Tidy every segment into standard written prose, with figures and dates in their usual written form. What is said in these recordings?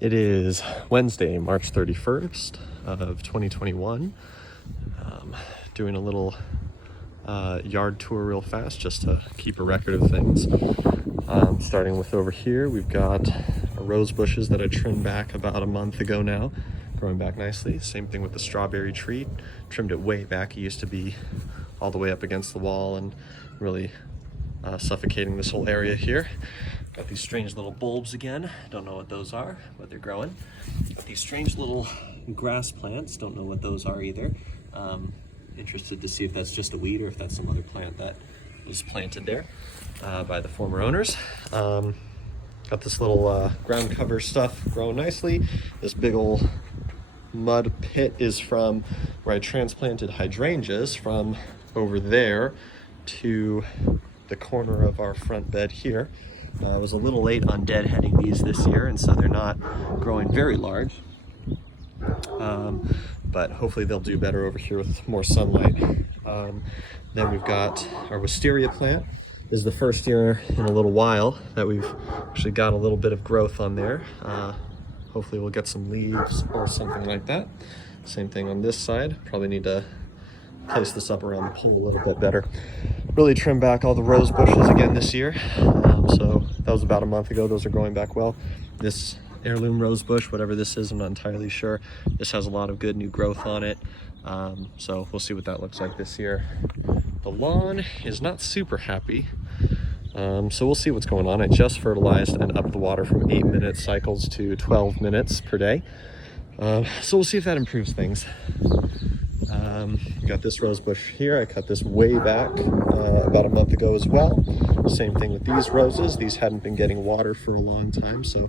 It is Wednesday, March 31st of 2021. Doing a little yard tour real fast just to keep a record of things. Starting with over here, we've got rose bushes that I trimmed back about a month ago now, growing back nicely. Same thing with the strawberry tree. Trimmed it way back. It used to be all the way up against the wall and really suffocating this whole area here. Got these strange little bulbs again. Don't know what those are, but they're growing. Got these strange little grass plants. Don't know what those are either. Interested to see if that's just a weed or if that's some other plant that was planted there by the former owners. Got this little ground cover stuff growing nicely. This big old mud pit is from where I transplanted hydrangeas from over there to the corner of our front bed here. I was a little late on deadheading these this year, and so they're not growing very large. But hopefully they'll do better over here with more sunlight. Then we've got our wisteria plant. This is the first year in a little while that we've actually got a little bit of growth on there. Hopefully we'll get some leaves or something like that. Same thing on this side. Probably need to place this up around the pole a little bit better. Really trimmed back all the rose bushes again this year. So that was about a month ago. Those are growing back well. This heirloom rose bush, whatever this is, I'm not entirely sure. This has a lot of good new growth on it. So we'll see what that looks like this year. The lawn is not super happy. So we'll see what's going on. I just fertilized and upped the water from 8-minute cycles to 12 minutes per day. So we'll see if that improves things. Got this rose bush here. I cut this way back about a month ago as well. Same thing with these roses. These hadn't been getting water for a long time, so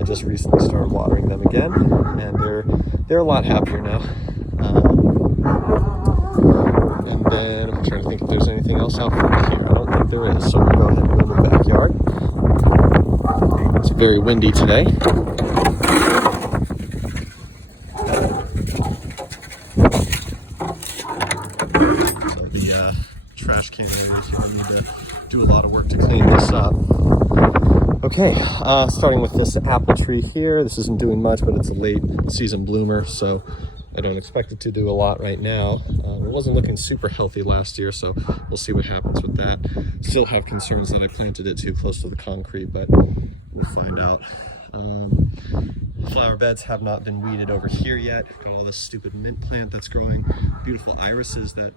I just recently started watering them again, and they're a lot happier now. And then I'm trying to think if there's anything else out front here. I don't think there is, so we'll go ahead and go in the backyard. It's very windy today. Trash can area here. I need to do a lot of work to clean this up. Okay, starting with this apple tree here. This isn't doing much, but it's a late season bloomer, so I don't expect it to do a lot right now. It wasn't looking super healthy last year, so we'll see what happens with that. Still have concerns that I planted it too close to the concrete, but we'll find out. Flower beds have not been weeded over here yet. Got all this stupid mint plant that's growing. Beautiful irises that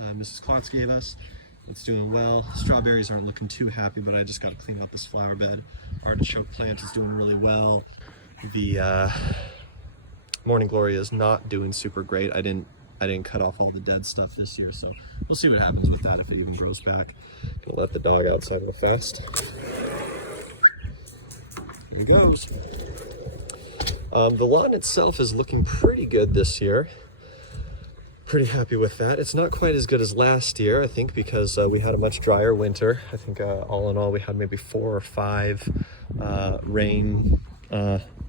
Mrs. Klotz gave us. It's doing well. Strawberries aren't looking too happy, but I just got to clean out this flower bed. Artichoke plant is doing really well. The Morning Glory is not doing super great. I didn't cut off all the dead stuff this year, so we'll see what happens with that if it even grows back. Gonna let the dog outside real fast. Here he goes. The lawn itself is looking pretty good this year. Pretty happy with that. It's not quite as good as last year, I think, because we had a much drier winter. I think all in all we had maybe 4 or 5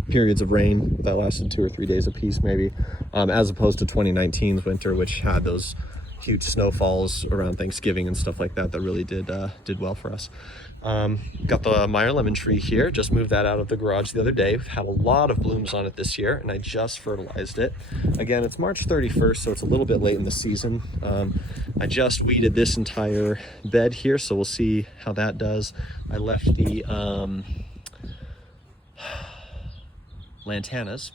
periods of rain that lasted 2 or 3 days apiece maybe, as opposed to 2019's winter, which had those huge snowfalls around Thanksgiving and stuff like that that really did well for us. Got the Meyer lemon tree here. Just moved that out of the garage the other day. We've had a lot of blooms on it this year, and I just fertilized it. Again, it's March 31st, so it's a little bit late in the season. I just weeded this entire bed here, so we'll see how that does. I left the lantanas,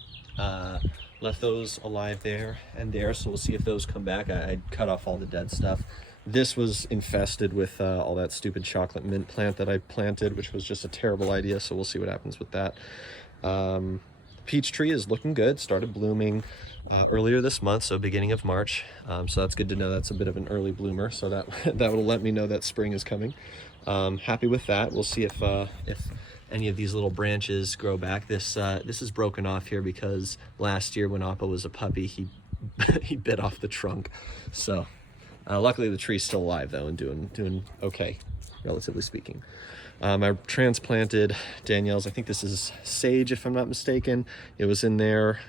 left those alive there and there, so we'll see if those come back. I cut off all the dead stuff. This was infested with all that stupid chocolate mint plant that I planted, which was just a terrible idea, so we'll see what happens with that. The peach tree is looking good, started blooming earlier this month, so beginning of March, so that's good to know. That's a bit of an early bloomer, so that will let me know that spring is coming. Happy with that. We'll see if any of these little branches grow back. This is broken off here because last year when Appa was a puppy, he bit off the trunk, so luckily the tree's still alive though and doing okay, relatively speaking. I transplanted Danielle's, I think this is sage if I'm not mistaken. It was in there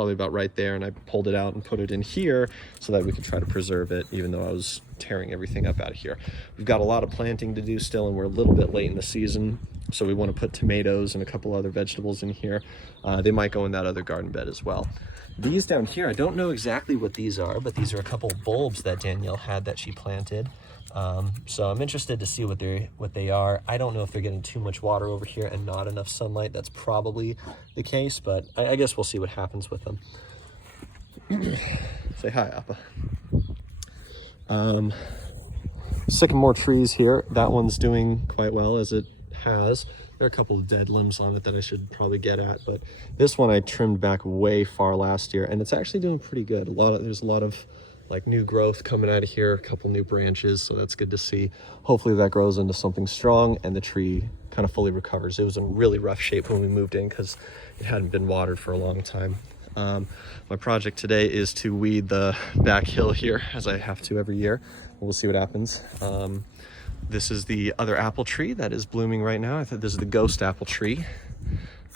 probably about right there, and I pulled it out and put it in here so that we could try to preserve it, even though I was tearing everything up out of here. We've got a lot of planting to do still, and we're a little bit late in the season, so we want to put tomatoes and a couple other vegetables in here. They might go in that other garden bed as well. These down here, I don't know exactly what these are, but these are a couple bulbs that Danielle had that she planted. So I'm interested to see what they are. I don't know if they're getting too much water over here and not enough sunlight. That's probably the case, but I guess we'll see what happens with them. Say hi, Appa. Sycamore trees here. That one's doing quite well as it has. There are a couple of dead limbs on it that I should probably get at, but this one I trimmed back way far last year, and it's actually doing pretty good. There's a lot of like new growth coming out of here, a couple new branches, so that's good to see. Hopefully that grows into something strong and the tree kind of fully recovers. It was in really rough shape when we moved in because it hadn't been watered for a long time. My project today is to weed the back hill here, as I have to every year. We'll see what happens. This is the other apple tree that is blooming right now. I think this is the ghost apple tree.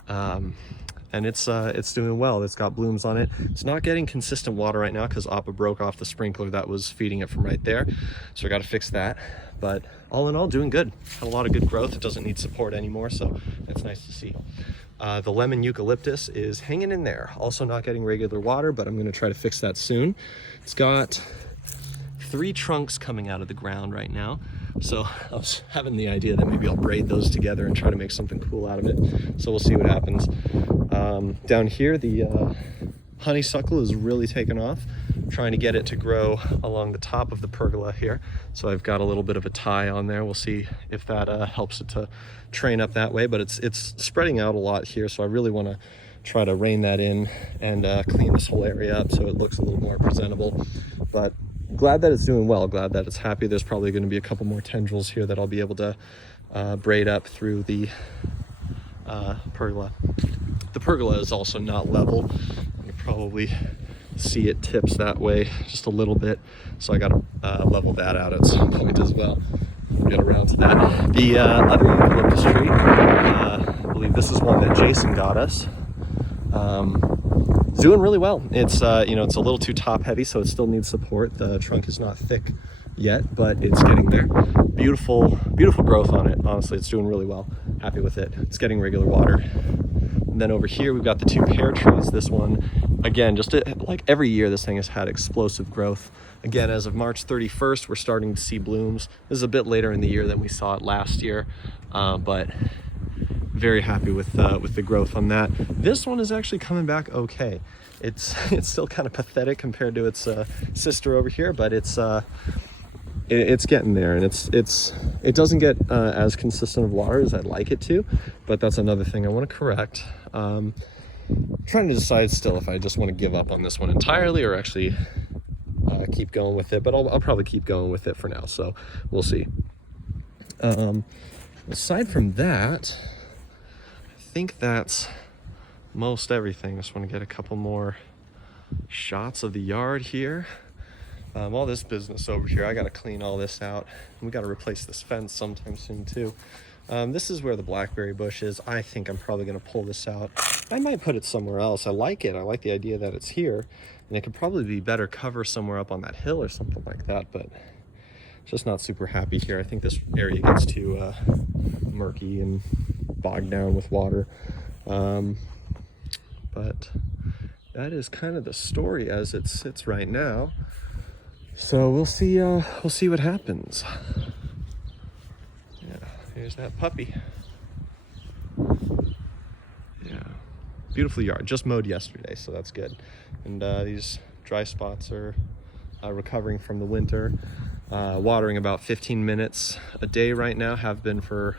And it's doing well. It's got blooms on it. It's not getting consistent water right now because Appa broke off the sprinkler that was feeding it from right there. So I got to fix that. But all in all, doing good. Had a lot of good growth. It doesn't need support anymore, so it's nice to see. The lemon eucalyptus is hanging in there. Also not getting regular water, but I'm going to try to fix that soon. It's got 3 trunks coming out of the ground right now. So I was having the idea that maybe I'll braid those together and try to make something cool out of it. So we'll see what happens. Down here, the honeysuckle is really taken off. I'm trying to get it to grow along the top of the pergola here. So I've got a little bit of a tie on there. We'll see if that helps it to train up that way, but it's spreading out a lot here. So I really want to try to rein that in and clean this whole area up so it looks a little more presentable. But glad that it's doing well, glad that it's happy. There's probably going to be a couple more tendrils here that I'll be able to braid up through the pergola. The pergola is also not level. You probably see it tips that way just a little bit, so I got to level that out at some point as well. We'll get around to that. The other eucalyptus tree, I believe this is one that Jason got us. It's doing really well. It's it's a little too top heavy, so it still needs support. The trunk is not thick yet, but it's getting there. Beautiful growth on it. Honestly, it's doing really well. Happy with it. It's getting regular water. And then over here, we've got the 2 pear trees. This one, again, like every year, this thing has had explosive growth. Again, as of March 31st, we're starting to see blooms. This is a bit later in the year than we saw it last year, but very happy with the growth on that. This one is actually coming back okay. It's still kind of pathetic compared to its sister over here, but it's getting there, and it doesn't get as consistent of water as I'd like it to, but that's another thing I want to correct. Trying to decide still if I just want to give up on this one entirely or actually keep going with it, but I'll probably keep going with it for now, so we'll see. Aside from that, I think that's most everything. Just want to get a couple more shots of the yard here. All this business over here, I got to clean all this out. We got to replace this fence sometime soon too. This is where the blackberry bush is. I think I'm probably going to pull this out. I might put it somewhere else. I like it. I like the idea that it's here, and it could probably be better cover somewhere up on that hill or something like that, but just not super happy here. I think this area gets too murky and bogged down with water. But that is kind of the story as it sits right now. So we'll see what happens. Yeah, here's that puppy. Yeah, beautiful yard. Just mowed yesterday, so that's good. And these dry spots are recovering from the winter. Watering about 15 minutes a day right now, have been for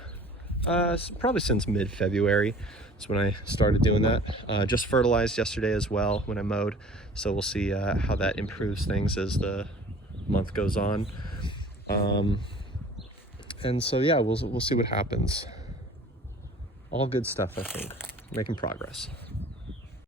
probably since mid-February. That's when I started doing that. Just fertilized yesterday as well when I mowed, so we'll see how that improves things as the month goes on. And so yeah, we'll see what happens. All good stuff, I think. Making progress.